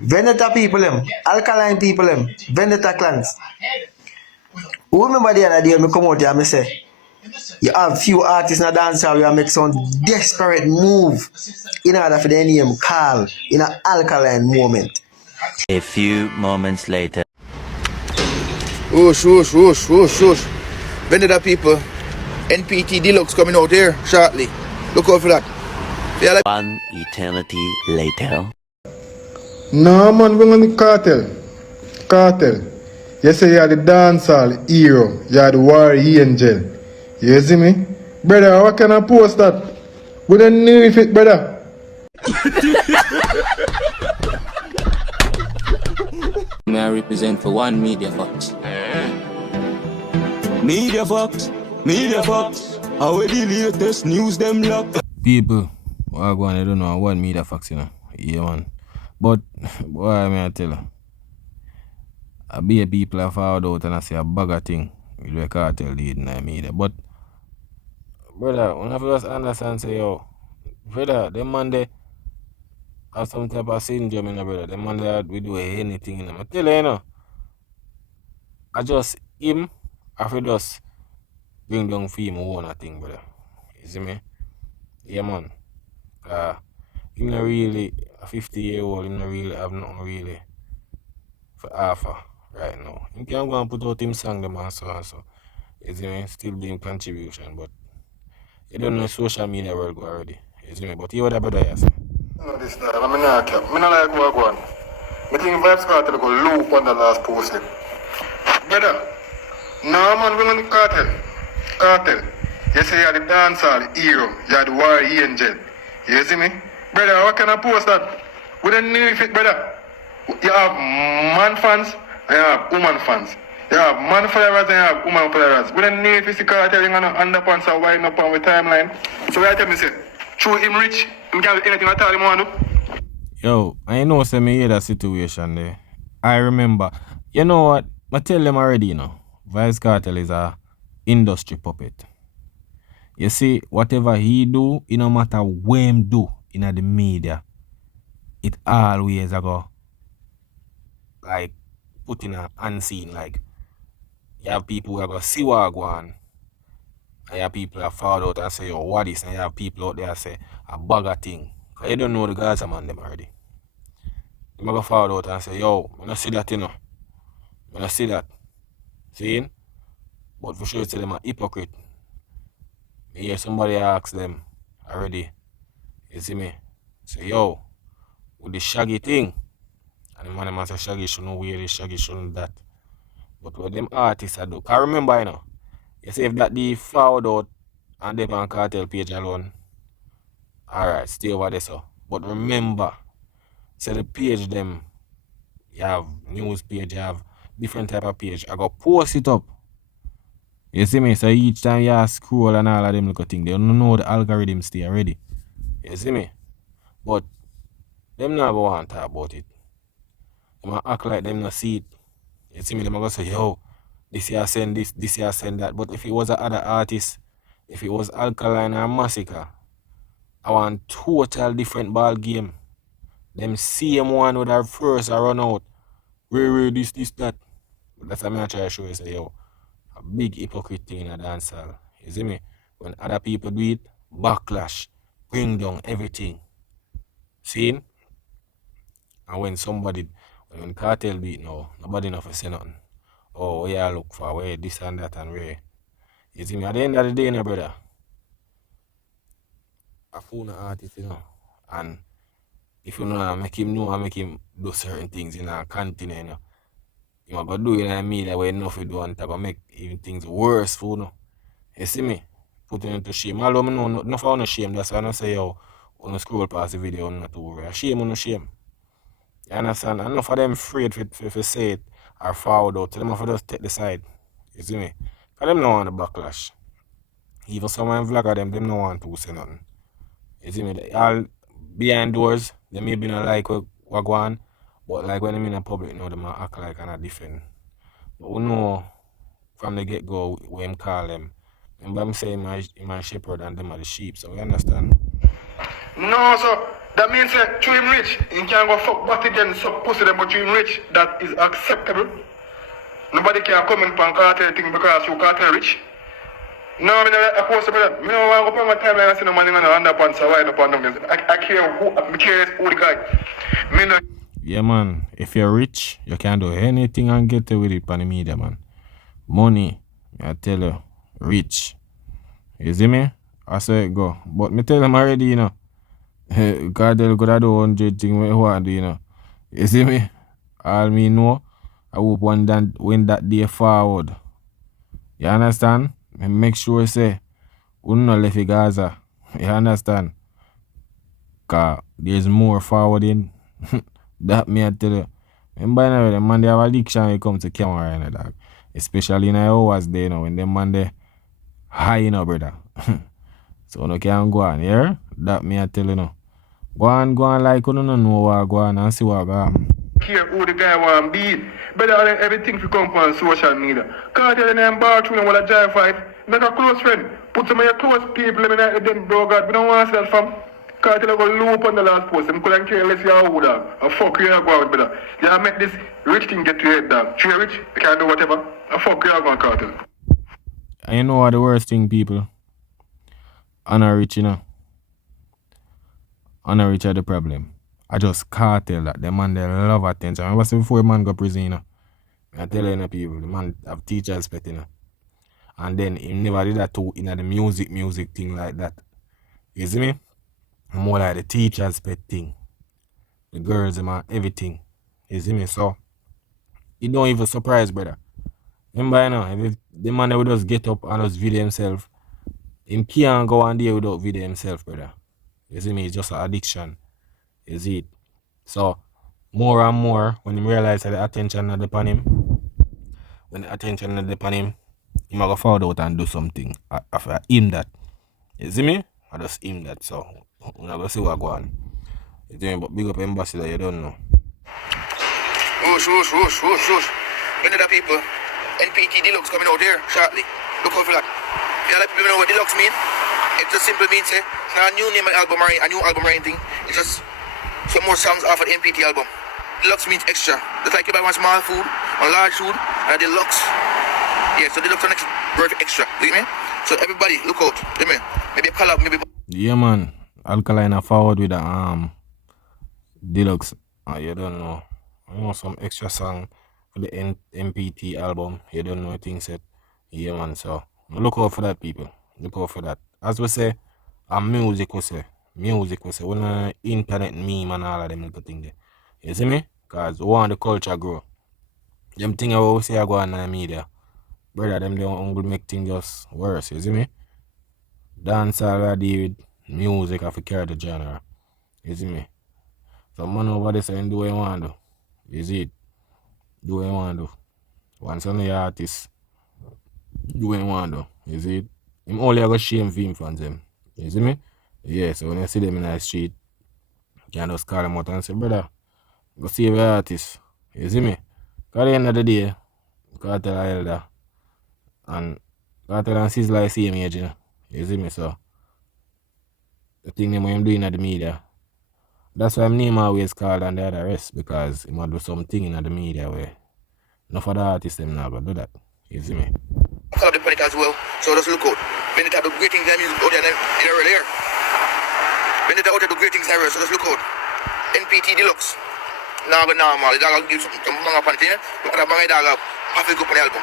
Vendetta people them, Alkaline people them, Vendetta clans. Who remember the other day when I come out here and I say, you have few artists in a dancehall who make some desperate move in order for their name call in an Alkaline moment. A few moments later. Whoosh, whoosh, whoosh, whoosh, whoosh. Vendetta people, NPT Deluxe coming out here shortly. Look out for that. One eternity later. No man, we're on the cartel. Cartel. You say you're the dancehall hero, you're the warrior angel. You see me? Brother, what can I post that? We don't know if it, brother. May I represent for one Media Fox. Media Fox, Media Fox. How the latest news them lock. People, I go on, I don't know what Media Fox, you know. Yeah, man. But, boy, I mean, I tell you. I be a people have found out and I say a bugger thing with the cartel lead in the media. But, brother, when I first understand, say, yo, brother, them man they have some type of syndrome, you know, brother. Them man they we do anything, you know. I tell you, you know, I just him, I feel just bring down for him own thing, brother. You see me? Yeah, man. Him not really, a 50-year-old, him not really have nothing really for offer right now. Him can go and put out him song them and so and so. You see me? Still doing contribution, but you don't know social media world go already. You see me? But you what a brother yes. No, this time, I'm not cap. I'm not like what I want. I think Vibes Cartel go loop on the last post. Brother, no man, we're on the cartel. Cartel. You say you're the dancehall hero, you're the warrior angel. You see me? Brother, what can I post that? We don't know if it, brother. You have man fans and you have woman fans. You have man followers and you have woman followers. We don't know if it's the cartel you're gonna underpants or wind up on the timeline. So I tell me, say, true him rich, him can do anything at all him want to do. Yo, I know say me hear that situation there. I remember. You know what? I tell them already, you know. Vice Cartel is a industry puppet. You see, whatever he do, it no matter what him do in the media, it always a go like put in a unseen, like you have people who are gonna see what go on. And you have people that fall out and say, yo, what is? And you have people out there say a bugger thing. Cause you don't know the guys among them already. They go fall out and say, yo, I don't see that, you know. I don't see that. See? But for sure, say them a hypocrite. Me hear somebody ask them already. You see me? Say, yo, with the shaggy thing. And the man them say shaggy shouldn't wear this, shaggy shouldn't that. But what them artists I do. Cause remember, you know, you say if that the forward out and they on cartel page alone, alright, stay over there so. But remember, say the page them, you have news page, you have different type of page. I go post it up. You see me? So each time you scroll and all of them little thing, they don't know the algorithm stay already. You see me? But them never want to talk about it. They might act like them not see it. You see me? They might go say, yo, this year send this year send that. But if it was another artist, if it was Alkaline or Massacre, I want total different ball game. Them same one would have first run out. Where this, that. But that's what I'm trying to show you. Say, yo, a big hypocrite thing in a dancehall. You see me? When other people do it, backlash, bring down everything. See? And when cartel beat now, nobody enough to say nothing. Oh, where I look for, where this and that and where. You see me? At the end of the day, you know, brother, a phone artist, you know, and if you know, I make him do certain things in a continent, you know. You know, go do it in a media where enough you do and to make even things worse for you know. You see me? Putting into shame. Although I know enough of no shame, that's why I don't say yo, when you scroll past the video, not to worry. Shame or no shame. You understand? Enough of them afraid to say it or forward out. Tell them if just take the side. You see me? Because them don't want the backlash. Even someone vlogger them don't want to say nothing. You see me? They all behind doors, they may be not like what go on, but like when them in the public now, they might act like and different. But we know from the get go where him call them. Remember I'm saying my shepherd and them are the sheep, so we understand. No, so That means that to him rich, he can go fuck what again, suck pussy them, but to him rich, that is acceptable. Nobody can come in pan cartel thing because you cartel rich. No, I mean, I post about that. I don't want to go on my timeline and see no money on the underpants or wide up on them. I care who, I'm curious who the guy. Me no. Yeah, man. If you're rich, you can do anything and get away with it on the media, man. Money, I tell you, rich. You see me? I say it go. But me tell them already, you know. God, they'll go to do 100 things we want to do, you know. You see me? All me know, I hope when that day forward. You understand? And make sure say, we not left Gaza. You understand? Because there's more forwarding. That me I tell you. Remember now, the man they have addiction when it comes to camera, you know, dog. Especially in the hours there, you know, when them man they high, you know, brother. So no can go on, yeah? That me I tell you, no. Go on like you don't know what go on and see what go on. Care who the guy want to be. Better than everything if you come on social media. Can't tell them bathroom and want to drive fight. Make a close friend. Put some of your close people in them, bro, God. We don't want to see that fam. Can't tell you go loop on the last post. Them couldn't care less you are who, dog. And fuck you, go out, brother. You make this rich thing get to your head, dog. If you're rich, you can do whatever. And fuck you, go on, cartel. And you know what the worst thing, people? Honor rich, you know. Honor rich are the problem. I just can't tell that the man they love attention. I was before man go prison, you know. I tell you, people, the man have teachers pet, you know. And then he never did that too in the music thing like that. You see me? More like the teachers pet thing. The girls, man, everything. You see me? So you don't even surprise, brother. Remember, you know, if the man that would just get up and just video himself, him can't go on there without video himself, brother. You see me? It's just an addiction. You see it? So, more and more, when he realize that the attention is upon him, he might go forward out and do something. After him that. You see me? I just him that. So, I'm going to see what go on. You see me? But big up ambassador, you don't know. Whoosh. Many other people, NPT Deluxe coming out here shortly. Look out for that. You know, people know what Deluxe mean? It just simply means, it's not a new name of album or a new album or anything. It's just some more songs off of the NPT album. Deluxe means extra. Just like you buy one small food, one large food, and a deluxe. Yeah, so Deluxe are next word for extra. You know what I mean? So everybody, look out. You know what I mean? Maybe a Callout, maybe. Yeah, man. Alkaline are forward with the Deluxe. You don't know. You know some extra song for the NPT album. You don't know things set. Yeah, man. So look out for that, people. Look out for that. As we say, music we say. When the internet meme and all of them little things there. You see me? Because we want the culture grow. Them things I will say I go on the media. Brother, them don't make things just worse. You see me? Dancehall I deal with music I carry the genre. You see me? So man over there saying do what you want to do. You see it? Do what you want to do. Once on the artist, do what you want to do. You see it? Him only got shame for him fans them. You see me? Yeah, so when you see them in the street, you can just call them out and say, brother, go save your artist. You see me? Because at the end of the day, Cartel are elder. And Cartel and Sizzla is same age, you know. You see me? So, the thing them I'm doing at the media, that's why I'm name always called and the other rest, because he might do something in the media where enough of the artists them not going to do that. You see me? Call the panic as well, so just look out. When they do great things in music out there in the world here. When they out there do great things in the world, so just look out. NPT Deluxe. Now go normal. The dog will give some bang up on it, yeah? Look at that bang dog up. Half a go on the album.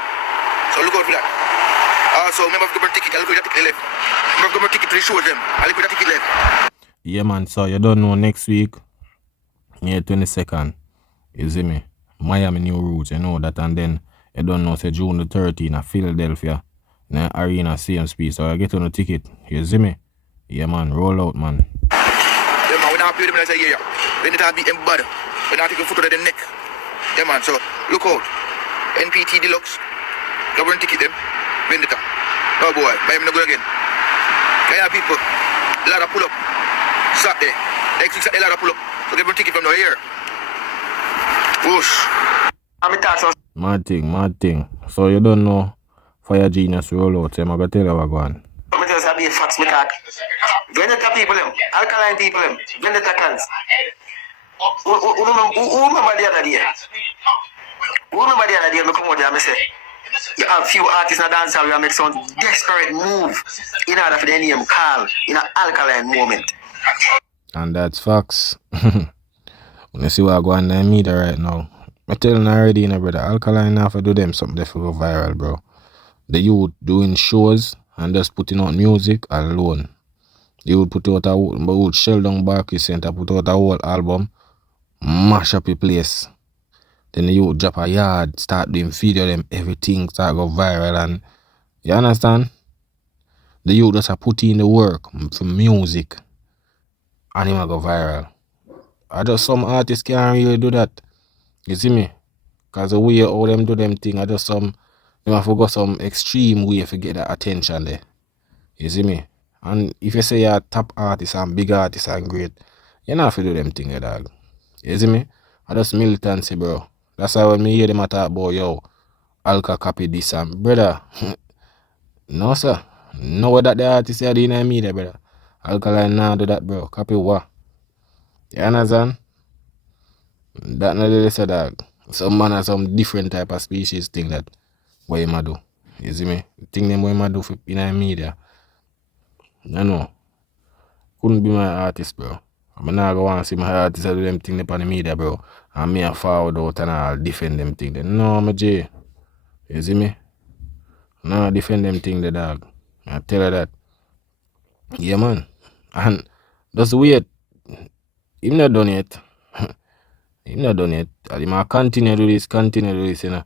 So look out for that. Also, remember to go ticket. I'll look at that ticket left. Remember to go ticket to the show them. I'll look at that ticket left. Yeah, man. So you don't know next week, May 22nd. You see me? Miami New Roots, you know that, and then you don't know, say June the 13th, Philadelphia, in the arena, same space. So I get on the ticket. You see me? Yeah, man. Roll out, man. Yeah, man. We not play them like yeah. We need to beat them bad. We not take a foot out of the neck. Yeah, man. So look out. NPT Deluxe. Go and ticket them. Vendetta. Oh boy, buy me no good again. Okay, yeah, people. A lot of pull up. Saturday. Next week Saturday, a lot of pull up. So get a ticket from now here. Whoosh. Mad thing. So you don't know Fire Genius roll out, so I'm going to tell you what going on. be a facts me talk. Vendetta people them, alkaline people them, vendetta clans. Who remember the other day? Who remember the other day? Me come out there and say, you have few artists in a dancehall who make some desperate move in order for the name call in an alkaline moment. And that's facts. When you see what going on in the media right now, I tell you already, you know, brother, Alkaline have to do them something that will go viral, bro. The youth doing shows and just putting out music alone. They would put out would shell down Barclay Center, put out a whole album, mash up the place. Then the youth drop a yard, start doing video them, everything start go viral, and you understand? The youth just a put in the work for music and it go viral. I just some artists can't really do that. You see me? Cause the way all them do them thing, I just them have to go some extreme way to get that attention there. You see me? And if you say you're a top artist and big artist and great, you not have to do them thing, dog. You see me? I just militancy, bro. That's why when me hear them talk about, yo, Alka copy this and brother. No sir. No way that the artist are doing in media, brother. Alkaline nah do that, bro. Copy what? You understand? That not really say, dog. Some man has some different type of species thing that what you do. You see me? The thing them what you do for in the media. I know. Couldn't be my artist, bro. I'm not going to see my artist do them thing upon the media, bro. And me a forward out and I'll defend them thing. No, my J. You see me? No, defend them thing, the dog. I tell her that. Yeah, man. And just wait. Him not done yet. Him not done yet. He might continue to do this, you know.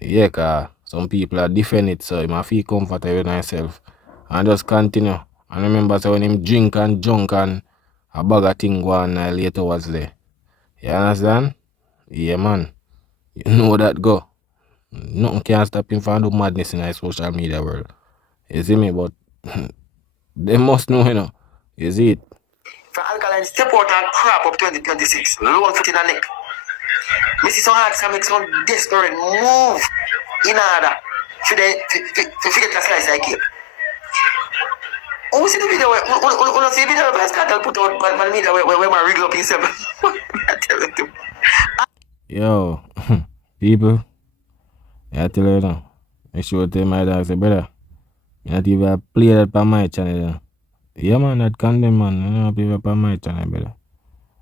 Yeah, cause some people are defend it, so he might feel comfortable with himself. And just continue. And remember, so when him drink and junk and a bag of thing go on later was there. You understand? Yeah, man. You know that go. Nothing can stop him from do madness in the social media world. You see me? But they must know, you know. You see it? For Alkaline step out and crap up 2026. Low foot in the neck. We see some artists make some desperate move in order to get a slice like it. Who see the video where see the video where Cartel put out by media where my wriggle up himself? I tell you. Yo, people, I tell you now. Make sure to tell my dog, say, brother, you not even play that on my channel. You know? Yeah, man, that condemn, man. You know, people on my channel, brother.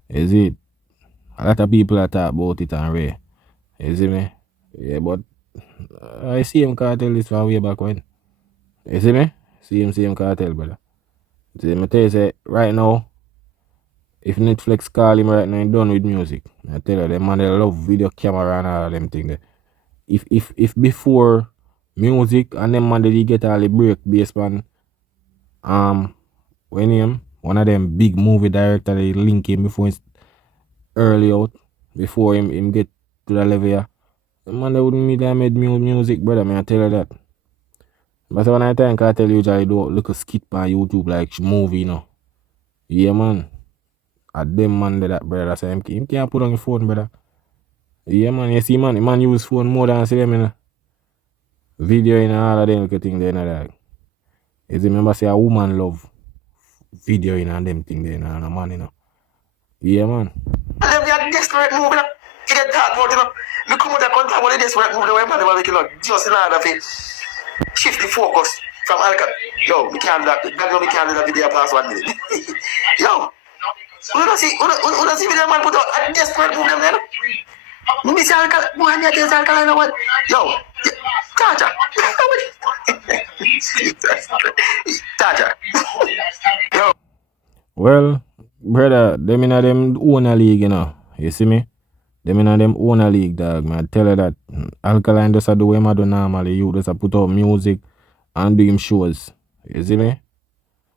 Is it? A lot of people are talk about it and Ray. You see me? Yeah, but I see him Cartel this from way back when. You see me? See him Cartel, brother. See, I tell you, say, right now, if Netflix call him right now, he's done with music. I tell you, them man, they love video camera and all of them things. If before music and them man, they get all the break based on when him, one of them big movie director, they link him before it's early out, before him get to the level here. The man, they wouldn't meet that made music, brother, I tell you that. But when I think I tell you, usually do look a skit on YouTube like movie, you know. Yeah, man. At them man that brother say him can't put on your phone, brother. Yeah, man. You see, man use phone more than see them, you know. Video in all of them little thing there, you know, that. You see, remember say a woman love video in and them thing there, you know, and a man, you know. Yeah, man. Them are desperate move, you know. You get that out, you know. You come with a contact with the desperate move, the way man they want to, you know, just in order to shift the focus from Alka. Yo, we can't do that. We can't do that video past 1 minute. Yo, we don't see video man put out a desperate move them there. Me see Alka, boy, me tell Alkaline now what? Yo, Taja. Taja. Yo. Well, brother, them in them own a league, you know. You see me? Them in them own a league, dog. Man, tell you that Alkaline just a do what I do normally. You just a put out music and do him shows. You see me?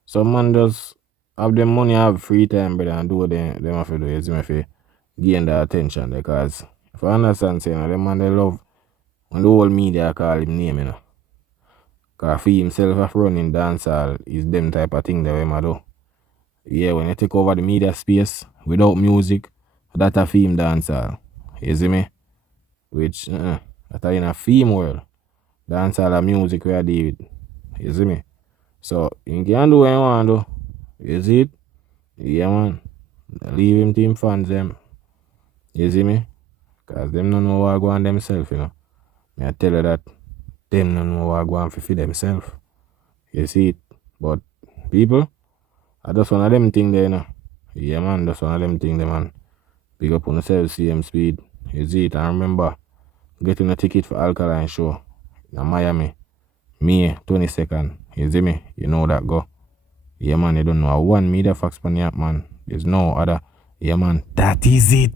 Some man just have them money, have free time, brother, and do what them have to do. You see me? For gain the attention, because if I understand, say, you know, them man they love when the whole media call him name, you know. Because for himself of running dancehall is them type of thing that we do. Yeah, when you take over the media space without music, that a theme dancehall. You see me? Which that in a theme world. Dancehall and music we are deal with. You see me? So you can do what you want to. You see it? Yeah, man. Leave him to him fans them. You see me? Because them don't know what go on themselves, you know. I tell you that them don't know what go on for themselves. You see it? But people, I just one of them thing there, you know. Yeah, man, that's one of them thing there, man. Pick up on yourself, CM Speed. You see it? And remember, getting a ticket for Alkaline show in Miami, May 22nd. You see me? You know that go. Yeah, man, you don't know. One media fax on the app, man. There's no other. Yeah, man, that is it.